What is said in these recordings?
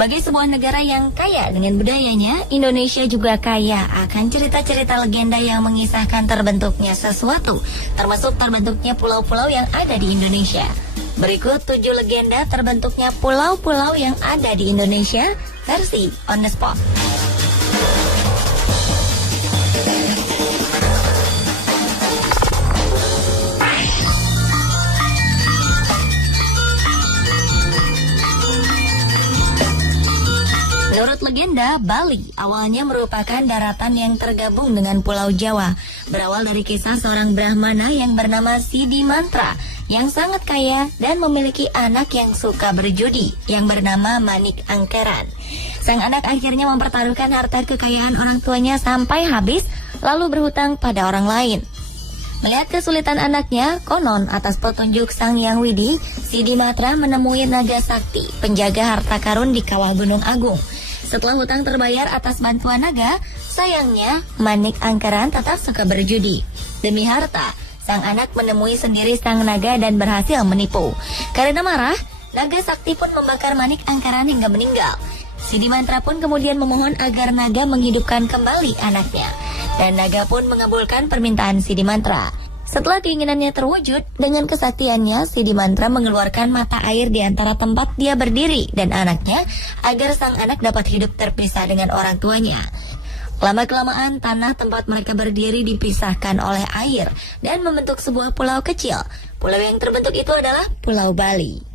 Sebagai sebuah negara yang kaya dengan budayanya, Indonesia juga kaya akan cerita-cerita legenda yang mengisahkan terbentuknya sesuatu, termasuk terbentuknya pulau-pulau yang ada di Indonesia. Berikut 7 legenda terbentuknya pulau-pulau yang ada di Indonesia, versi On The Spot. Menurut legenda, Bali awalnya merupakan daratan yang tergabung dengan Pulau Jawa. Berawal dari kisah seorang Brahmana yang bernama Sidi Mantra, yang sangat kaya dan memiliki anak yang suka berjudi, yang bernama Manik Angkeran. Sang anak akhirnya mempertaruhkan harta kekayaan orang tuanya sampai habis, lalu berhutang pada orang lain. Melihat kesulitan anaknya, konon atas petunjuk Sang Yang Widi, Sidi Mantra menemui naga sakti, penjaga harta karun di kawah Gunung Agung. Setelah hutang terbayar atas bantuan naga, sayangnya Manik Angkeran tetap suka berjudi. Demi harta, sang anak menemui sendiri sang naga dan berhasil menipu. Karena marah, naga sakti pun membakar Manik Angkeran hingga meninggal. Sidi Mantra pun kemudian memohon agar naga menghidupkan kembali anaknya. Dan naga pun mengabulkan permintaan Sidi Mantra. Setelah keinginannya terwujud, dengan kesaktiannya, Sidi Mantra mengeluarkan mata air di antara tempat dia berdiri dan anaknya, agar sang anak dapat hidup terpisah dengan orang tuanya. Lama-kelamaan, tanah tempat mereka berdiri dipisahkan oleh air dan membentuk sebuah pulau kecil. Pulau yang terbentuk itu adalah Pulau Bali.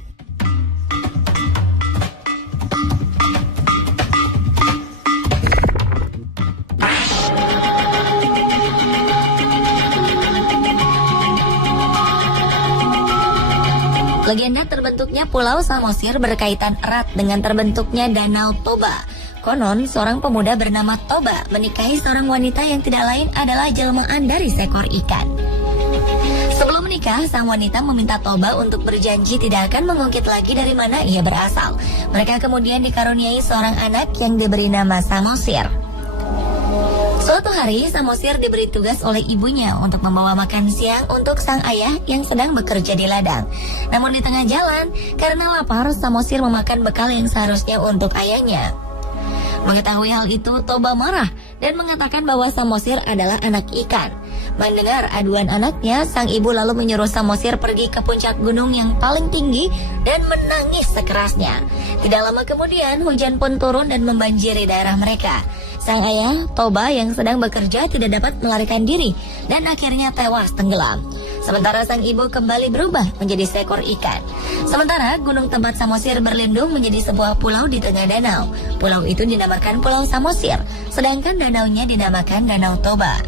Legenda terbentuknya Pulau Samosir berkaitan erat dengan terbentuknya Danau Toba. Konon, seorang pemuda bernama Toba menikahi seorang wanita yang tidak lain adalah jelmaan dari seekor ikan. Sebelum menikah, sang wanita meminta Toba untuk berjanji tidak akan mengungkit lagi dari mana ia berasal. Mereka kemudian dikaruniai seorang anak yang diberi nama Samosir. Suatu hari, Samosir diberi tugas oleh ibunya untuk membawa makan siang untuk sang ayah yang sedang bekerja di ladang. Namun di tengah jalan, karena lapar, Samosir memakan bekal yang seharusnya untuk ayahnya. Mengetahui hal itu, Toba marah dan mengatakan bahwa Samosir adalah anak ikan. Mendengar aduan anaknya, sang ibu lalu menyuruh Samosir pergi ke puncak gunung yang paling tinggi dan menangis sekerasnya. Tidak lama kemudian, hujan pun turun dan membanjiri daerah mereka. Sang ayah, Toba, yang sedang bekerja tidak dapat melarikan diri dan akhirnya tewas tenggelam. Sementara sang ibu kembali berubah menjadi seekor ikan. Sementara gunung tempat Samosir berlindung menjadi sebuah pulau di tengah danau. Pulau itu dinamakan Pulau Samosir, sedangkan danaunya dinamakan Danau Toba.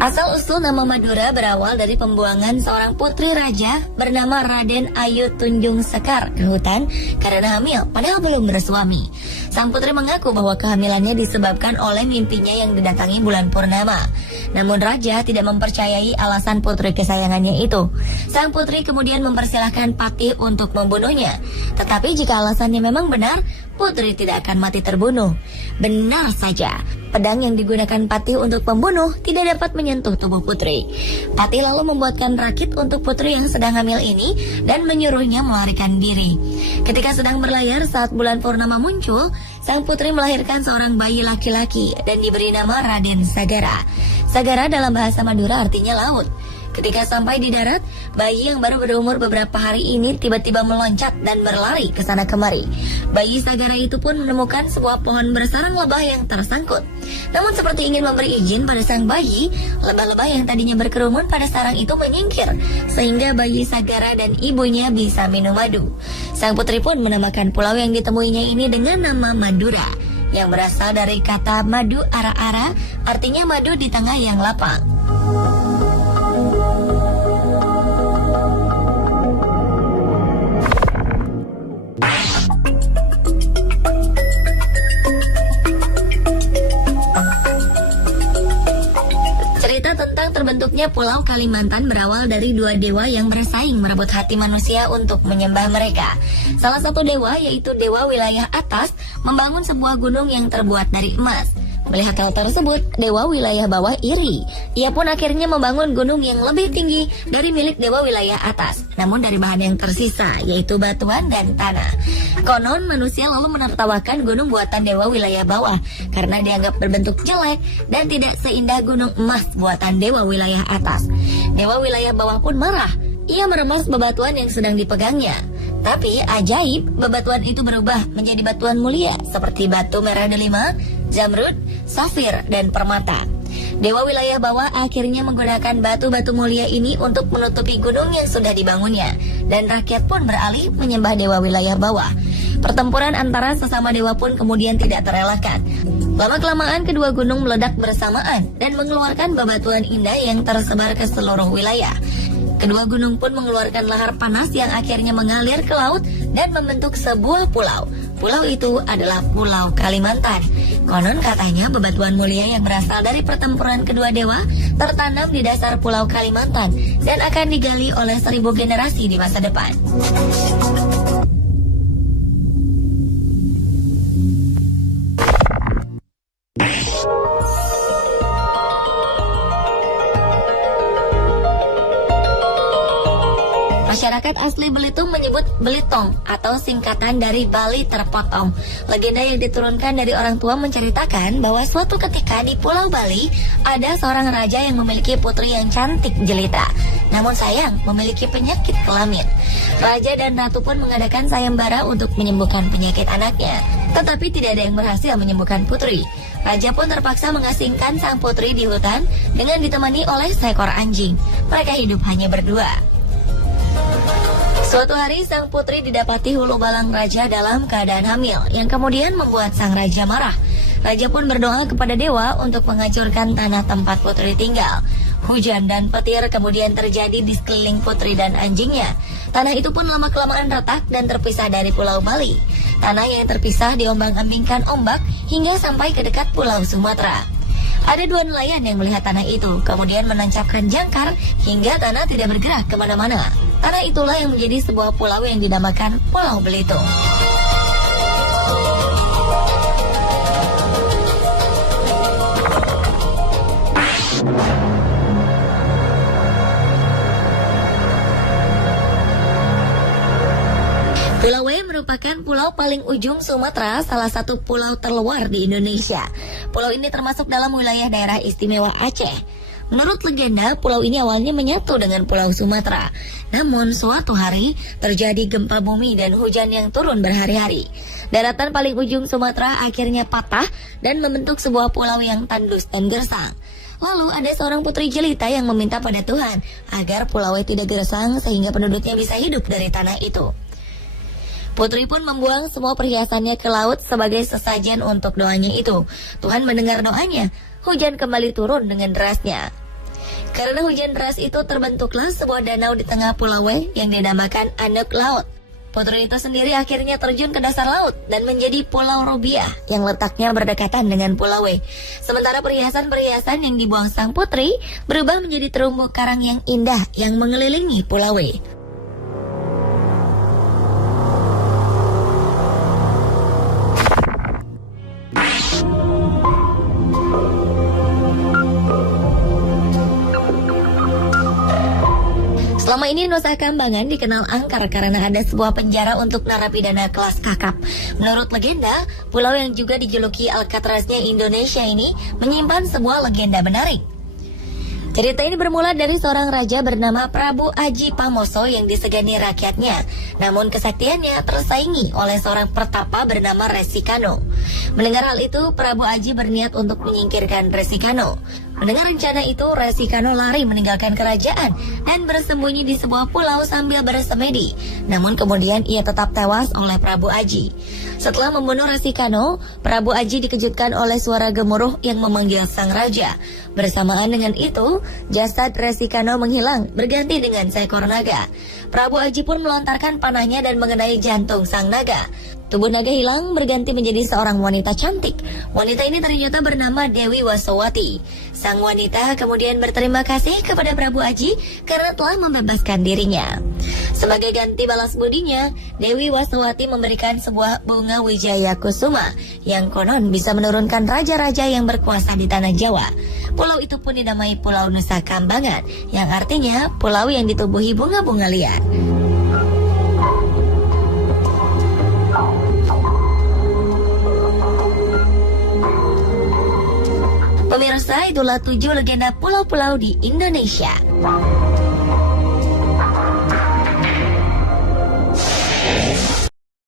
Asal-usul nama Madura berawal dari pembuangan seorang putri raja bernama Raden Ayu Tunjung Sekar ke hutan karena hamil padahal belum bersuami. Sang putri mengaku bahwa kehamilannya disebabkan oleh mimpinya yang didatangi bulan purnama. Namun raja tidak mempercayai alasan putri kesayangannya itu. Sang putri kemudian mempersilahkan Patih untuk membunuhnya. Tetapi jika alasannya memang benar, putri tidak akan mati terbunuh. Benar saja, pedang yang digunakan Patih untuk membunuh tidak dapat menyentuh tubuh putri. Patih lalu membuatkan rakit untuk putri yang sedang hamil ini dan menyuruhnya melarikan diri. Ketika sedang berlayar saat bulan purnama muncul, sang putri melahirkan seorang bayi laki-laki dan diberi nama Raden Sagara. Sagara dalam bahasa Madura artinya laut. Ketika sampai di darat, bayi yang baru berumur beberapa hari ini tiba-tiba meloncat dan berlari ke sana kemari. Bayi Sagara itu pun menemukan sebuah pohon bersarang lebah yang tersangkut. Namun seperti ingin memberi izin pada sang bayi, lebah-lebah yang tadinya berkerumun pada sarang itu menyingkir, sehingga bayi Sagara dan ibunya bisa minum madu. Sang putri pun menamakan pulau yang ditemuinya ini dengan nama Madura, yang berasal dari kata madu ara-ara, artinya madu di tengah yang lapang. Cerita tentang terbentuknya Uniknya Pulau Kalimantan berawal dari dua dewa yang bersaing merebut hati manusia untuk menyembah mereka. Salah satu dewa, yaitu Dewa Wilayah Atas, membangun sebuah gunung yang terbuat dari emas. Melihat hal tersebut, Dewa Wilayah Bawah iri. Ia pun akhirnya membangun gunung yang lebih tinggi dari milik Dewa Wilayah Atas, namun dari bahan yang tersisa, yaitu batuan dan tanah. Konon, manusia lalu menertawakan gunung buatan Dewa Wilayah Bawah karena dianggap berbentuk jelek dan tidak seindah gunung emas buatan Dewa Wilayah Atas. Dewa Wilayah Bawah pun marah. Ia meremas bebatuan yang sedang dipegangnya. Tapi ajaib, bebatuan itu berubah menjadi batuan mulia seperti batu merah delima, zamrud, safir, dan permata. Dewa Wilayah Bawah akhirnya menggunakan batu-batu mulia ini untuk menutupi gunung yang sudah dibangunnya, dan rakyat pun beralih menyembah Dewa Wilayah Bawah. Pertempuran antara sesama dewa pun kemudian tidak terelakkan. Lama-kelamaan kedua gunung meledak bersamaan dan mengeluarkan bebatuan indah yang tersebar ke seluruh wilayah. Kedua gunung pun mengeluarkan lahar panas yang akhirnya mengalir ke laut dan membentuk sebuah pulau. Pulau itu adalah Pulau Kalimantan. Konon katanya bebatuan mulia yang berasal dari pertempuran kedua dewa tertanam di dasar Pulau Kalimantan dan akan digali oleh 1000 generasi di masa depan. Masyarakat asli Belitung menyebut Belitong atau singkatan dari Bali terpotong. Legenda yang diturunkan dari orang tua menceritakan bahwa suatu ketika di Pulau Bali ada seorang raja yang memiliki putri yang cantik jelita. Namun sayang, memiliki penyakit kelamin. Raja dan ratu pun mengadakan sayembara untuk menyembuhkan penyakit anaknya. Tetapi tidak ada yang berhasil menyembuhkan putri. Raja pun terpaksa mengasingkan sang putri di hutan dengan ditemani oleh seekor anjing. Mereka hidup hanya berdua. Suatu hari sang putri didapati hulu balang raja dalam keadaan hamil, yang kemudian membuat sang raja marah. Raja pun berdoa kepada dewa untuk menghancurkan tanah tempat putri tinggal. Hujan dan petir kemudian terjadi di sekeliling putri dan anjingnya. Tanah itu pun lama-kelamaan retak dan terpisah dari Pulau Bali. Tanah yang terpisah diombang-ambingkan ombak hingga sampai ke dekat Pulau Sumatera. Ada 2 nelayan yang melihat tanah itu, kemudian menancapkan jangkar hingga tanah tidak bergerak kemana-mana. Tanah itulah yang menjadi sebuah pulau yang dinamakan Pulau Belitung. Pulau W merupakan pulau paling ujung Sumatera, salah satu pulau terluar di Indonesia. Pulau ini termasuk dalam wilayah daerah istimewa Aceh. Menurut legenda, pulau ini awalnya menyatu dengan Pulau Sumatera. Namun suatu hari terjadi gempa bumi dan hujan yang turun berhari-hari. Daratan paling ujung Sumatera akhirnya patah dan membentuk sebuah pulau yang tandus dan gersang. Lalu ada seorang putri jelita yang meminta pada Tuhan agar pulau tidak gersang sehingga penduduknya bisa hidup dari tanah itu. Putri pun membuang semua perhiasannya ke laut sebagai sesajen untuk doanya itu. Tuhan mendengar doanya. Hujan kembali turun dengan derasnya. Karena hujan deras itu terbentuklah sebuah danau di tengah Pulau W yang dinamakan Anek Laut. Putri itu sendiri akhirnya terjun ke dasar laut dan menjadi Pulau Rubiah yang letaknya berdekatan dengan Pulau W. Sementara perhiasan-perhiasan yang dibuang sang putri berubah menjadi terumbu karang yang indah yang mengelilingi Pulau W. Selama ini Nusa Kambangan dikenal angker karena ada sebuah penjara untuk narapidana kelas kakap. Menurut legenda, pulau yang juga dijuluki Alcatraznya Indonesia ini menyimpan sebuah legenda menarik. Cerita ini bermula dari seorang raja bernama Prabu Aji Pamoso yang disegani rakyatnya. Namun kesaktiannya tersaingi oleh seorang pertapa bernama Resikano. Mendengar hal itu, Prabu Aji berniat untuk menyingkirkan Resikano. Mendengar rencana itu, Resikano lari meninggalkan kerajaan dan bersembunyi di sebuah pulau sambil bersemedi. Namun kemudian ia tetap tewas oleh Prabu Aji. Setelah membunuh Resikano, Prabu Aji dikejutkan oleh suara gemuruh yang memanggil sang raja. Bersamaan dengan itu, jasad Resikano menghilang berganti dengan seekor naga. Prabu Aji pun melontarkan panahnya dan mengenai jantung sang naga. Tubuh naga hilang berganti menjadi seorang wanita cantik. Wanita ini ternyata bernama Dewi Wasowati. Sang wanita kemudian berterima kasih kepada Prabu Aji karena telah membebaskan dirinya. Sebagai ganti balas budinya, Dewi Wasowati memberikan sebuah bunga wijaya kusuma yang konon bisa menurunkan raja-raja yang berkuasa di tanah Jawa. Pulau itu pun dinamai Pulau Nusa Kambangan, yang artinya pulau yang ditubuhi bunga-bunga liar. Pemirsa, itulah 7 legenda pulau-pulau di Indonesia.